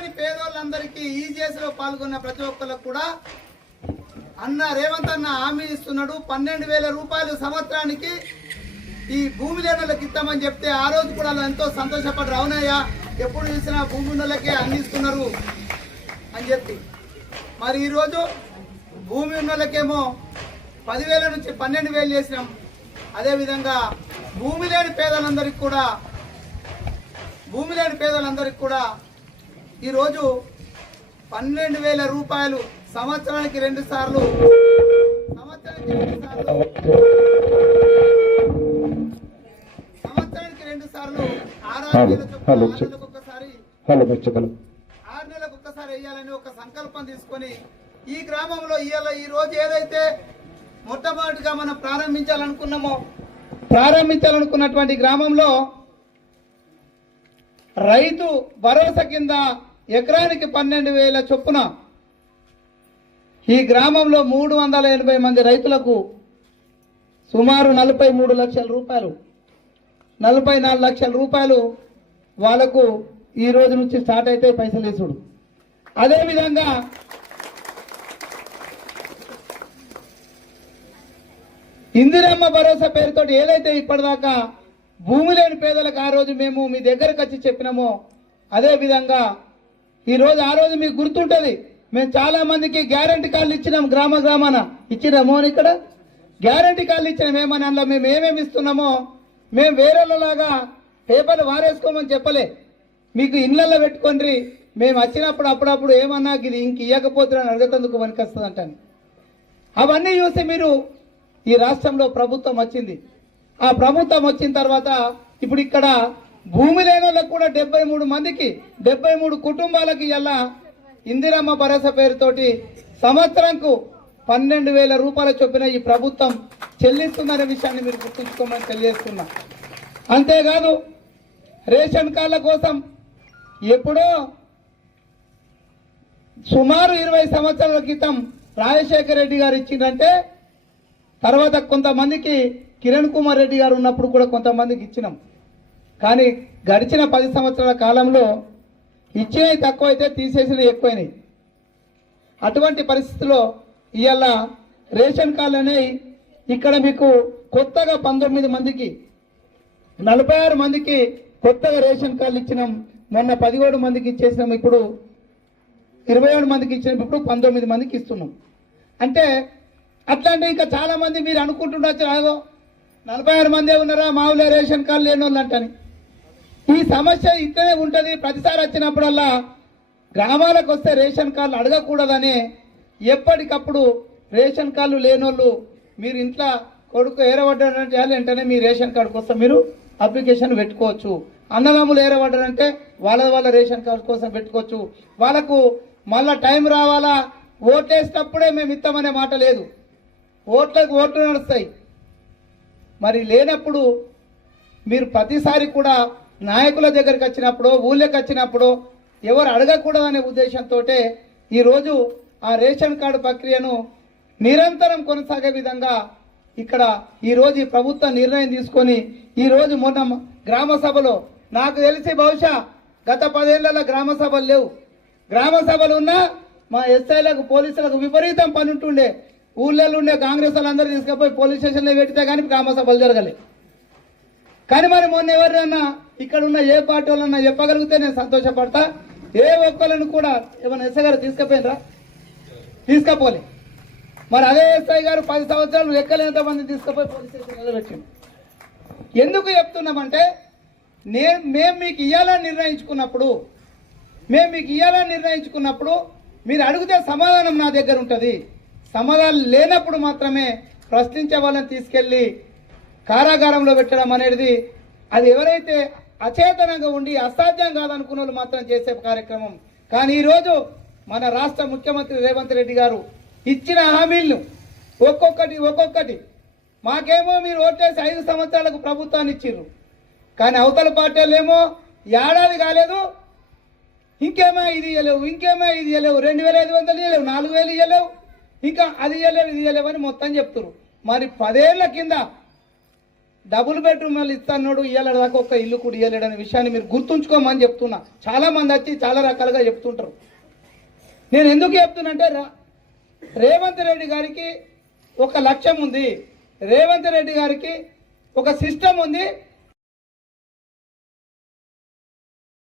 లేని పేదోళ్ళందరికీ ఈజీఎస్ లో పాల్గొన్న ప్రతి ఒక్కరికి కూడా అన్న రేవంత్ అన్న హామీ ఇస్తున్నాడు. 12,000 రూపాయలు సంవత్సరానికి ఈ భూమి లేని వాళ్ళకి ఇస్తామని చెప్తే ఆ రోజు కూడా ఎంతో సంతోషపడ్డారు. అవునయ్యా, ఎప్పుడు చూసినా భూమి ఉన్నోళ్ళకే అందిస్తున్నారు అని చెప్పి. మరి ఈరోజు భూమి ఉన్న వాళ్ళకేమో 10,000 నుంచి 12,000 చేసినాం. అదేవిధంగా భూమి లేని పేదలందరికీ కూడా ఈరోజు 12,000 రూపాయలు సంవత్సరానికి 2 సార్లు ఒక్కసారి వేయాలని ఒక సంకల్పం తీసుకొని ఈ గ్రామంలో ఈ రోజు ఏదైతే మొట్టమొదటిగా మనం ప్రారంభించాలనుకున్నటువంటి గ్రామంలో రైతు భరోసా కింద ఎకరానికి 12,000 చొప్పున ఈ గ్రామంలో 380 మంది రైతులకు సుమారు 43 లక్షల రూపాయలు 44 లక్షల రూపాయలు వాళ్లకు ఈ రోజు నుంచి స్టార్ట్ అయితే పైసలు వేసుడు. అదేవిధంగా ఇందిరమ్మ భరోసా పేరుతోటి ఏదైతే ఇప్పటిదాకా భూమి లేని పేదలకు ఆ రోజు మేము మీ దగ్గరకు వచ్చి చెప్పినామో అదే విధంగా ఈరోజు ఆ రోజు మీకు గుర్తుంటుంది, మేము చాలా మందికి గ్యారంటీ కార్డులు ఇచ్చినాం. గ్రామాన ఇచ్చినామో అని ఇక్కడ గ్యారంటీ కార్డులు ఇచ్చినాం. ఏమని అందులో మేము ఏమేమి ఇస్తున్నామో మేము వేరేలాగా పేపర్లు వారేసుకోమని చెప్పలే. మీకు ఇళ్లలో పెట్టుకోండి, మేము వచ్చినప్పుడు అప్పుడప్పుడు ఏమన్నా ఇది ఇంక ఇవ్వకపోతున్నాను అడగతందుకు వనికొస్తుంది అంటాను. అవన్నీ చూసి మీరు ఈ రాష్ట్రంలో ప్రభుత్వం వచ్చింది. ఆ ప్రభుత్వం వచ్చిన తర్వాత ఇప్పుడు ఇక్కడ భూమి లేని వాళ్ళకు కూడా 73 కుటుంబాలకి ఇలా ఇందిరమ్మ భరోసా పేరుతోటి సంవత్సరంకు 12,000 రూపాయల చొప్పున ఈ ప్రభుత్వం చెల్లిస్తుందనే విషయాన్ని మీరు గుర్తుంచుకోమని తెలియజేస్తున్నా. అంతేకాదు రేషన్ కార్డుల కోసం ఎప్పుడో సుమారు 20 సంవత్సరాల క్రితం రాజశేఖర రెడ్డి గారు ఇచ్చిందంటే తర్వాత కొంతమందికి కిరణ్ కుమార్ రెడ్డి గారు ఉన్నప్పుడు కూడా కొంతమందికి ఇచ్చినాం. కానీ గడిచిన 10 సంవత్సరాల కాలంలో ఇచ్చినవి తక్కువైతే తీసేసినవి ఎక్కువైనాయి. అటువంటి పరిస్థితిలో ఇవాళ రేషన్ కార్డులు అనేవి ఇక్కడ మీకు కొత్తగా 19 మందికి 46 మందికి కొత్తగా రేషన్ కార్డులు ఇచ్చినాం. మొన్న 17 మందికి ఇచ్చేసినాం. ఇప్పుడు 27 మందికి ఇచ్చినాం. ఇప్పుడు 19 మందికి ఇస్తున్నాం. అంటే అట్లాంటి ఇంకా చాలా మంది మీరు అనుకుంటుండొచ్చు, 46 మందే ఉన్నారా మామూలు రేషన్ కార్డు లేని వాళ్ళు అంటని. ఈ సమస్య ఇక్కడే ఉంటుంది. ప్రతిసారి వచ్చినప్పుడల్లా గ్రామాలకు వస్తే రేషన్ కార్డులు అడగకూడదని ఎప్పటికప్పుడు రేషన్ కార్డులు లేనోళ్ళు మీరు ఇంట్లో కొడుకు ఏరబడ్డారంటే వెంటనే మీ రేషన్ కార్డు కోసం మీరు అప్లికేషన్ పెట్టుకోవచ్చు. అన్నదమ్ములు ఏరబడ్డారంటే వాళ్ళ రేషన్ కార్డు కోసం పెట్టుకోవచ్చు. వాళ్ళకు మళ్ళా టైం రావాలా, ఓట్లేసినప్పుడే మేము ఇస్తామనే మాట లేదు. ఓట్లు నడుస్తాయి. మరి లేనప్పుడు మీరు ప్రతిసారి కూడా నాయకుల దగ్గరికి వచ్చినప్పుడు ఊళ్ళకి వచ్చినప్పుడు ఎవరు అడగకూడదనే ఉద్దేశంతో ఈరోజు ఆ రేషన్ కార్డు ప్రక్రియను నిరంతరం కొనసాగే విధంగా ఇక్కడ ఈరోజు ఈ ప్రభుత్వం నిర్ణయం తీసుకొని ఈరోజు మొన్న గ్రామ సభలో నాకు తెలిసి బహుశా గత 10 ఏళ్లలో గ్రామ సభలు లేవు. గ్రామ సభలు ఉన్నా మా ఎస్ఐలకు పోలీసులకు విపరీతం పని ఉంటుండే. ఊళ్ళలో ఉండే కాంగ్రెస్ వాళ్ళందరూ తీసుకుపోయి పోలీస్ స్టేషన్లో పెడితే కానీ గ్రామ సభలు జరగలే. కానీ మరి మొన్న ఎవరైనా ఇక్కడ ఉన్న ఏ పార్టీ వాళ్ళన్నా చెప్పగలిగితే నేను సంతోషపడతా. ఏ ఒక్కళ్ళను కూడా ఏమైనా ఎస్ఐ గారు తీసుకపోలే. మరి అదే ఎస్ఐ గారు 10 సంవత్సరాలు ఎక్కలేంత మంది తీసుకుపోయి పోలీస్ స్టేషన్లో పెట్టింది. ఎందుకు చెప్తున్నామంటే మేము మీకు ఇవ్వాలని నిర్ణయించుకున్నప్పుడు మీరు అడిగితే సమాధానం నా దగ్గర ఉంటుంది. సమాధానం లేనప్పుడు మాత్రమే ప్రశ్నించే వాళ్ళని తీసుకెళ్లి కారాగారంలో పెట్టడం అనేది అది ఎవరైతే అచేతనంగా ఉండి అసాధ్యం కాదనుకున్న వాళ్ళు మాత్రం చేసే కార్యక్రమం. కానీ ఈరోజు మన రాష్ట్ర ముఖ్యమంత్రి రేవంత్ రెడ్డి గారు ఇచ్చిన హామీలను ఒక్కొక్కటి మాకేమో మీరు ఓట్లేసి 5 సంవత్సరాలకు ప్రభుత్వాన్ని ఇచ్చిర్రు. కానీ అవతల పార్టీలు ఏమో ఏడాది కాలేదు ఇంకేమో ఇది ఇవ్వలేవు 2,500 ఇవ్వలేవు 4,000 ఇవ్వలేవు ఇంకా అది ఇవ్వలేవు ఇది ఇవ్వలేవు అని మొత్తం చెప్తున్నారు. మరి 10 ఏళ్ల కింద డబుల్ బెడ్రూమ్లు ఇస్తాడు ఇయ్యాల దాకా ఒక్క ఇల్లు కూడా ఇయ్యలేడనే విషయాన్ని మీరు గుర్తుంచుకోమని చెప్తున్నా. చాలా మంది వచ్చి చాలా రకాలుగా చెప్తుంటారు. నేను ఎందుకు చెప్తున్నంటే రేవంత్ రెడ్డి గారికి ఒక లక్ష్యం ఉంది, రేవంత్ రెడ్డి గారికి ఒక సిస్టమ్ ఉంది,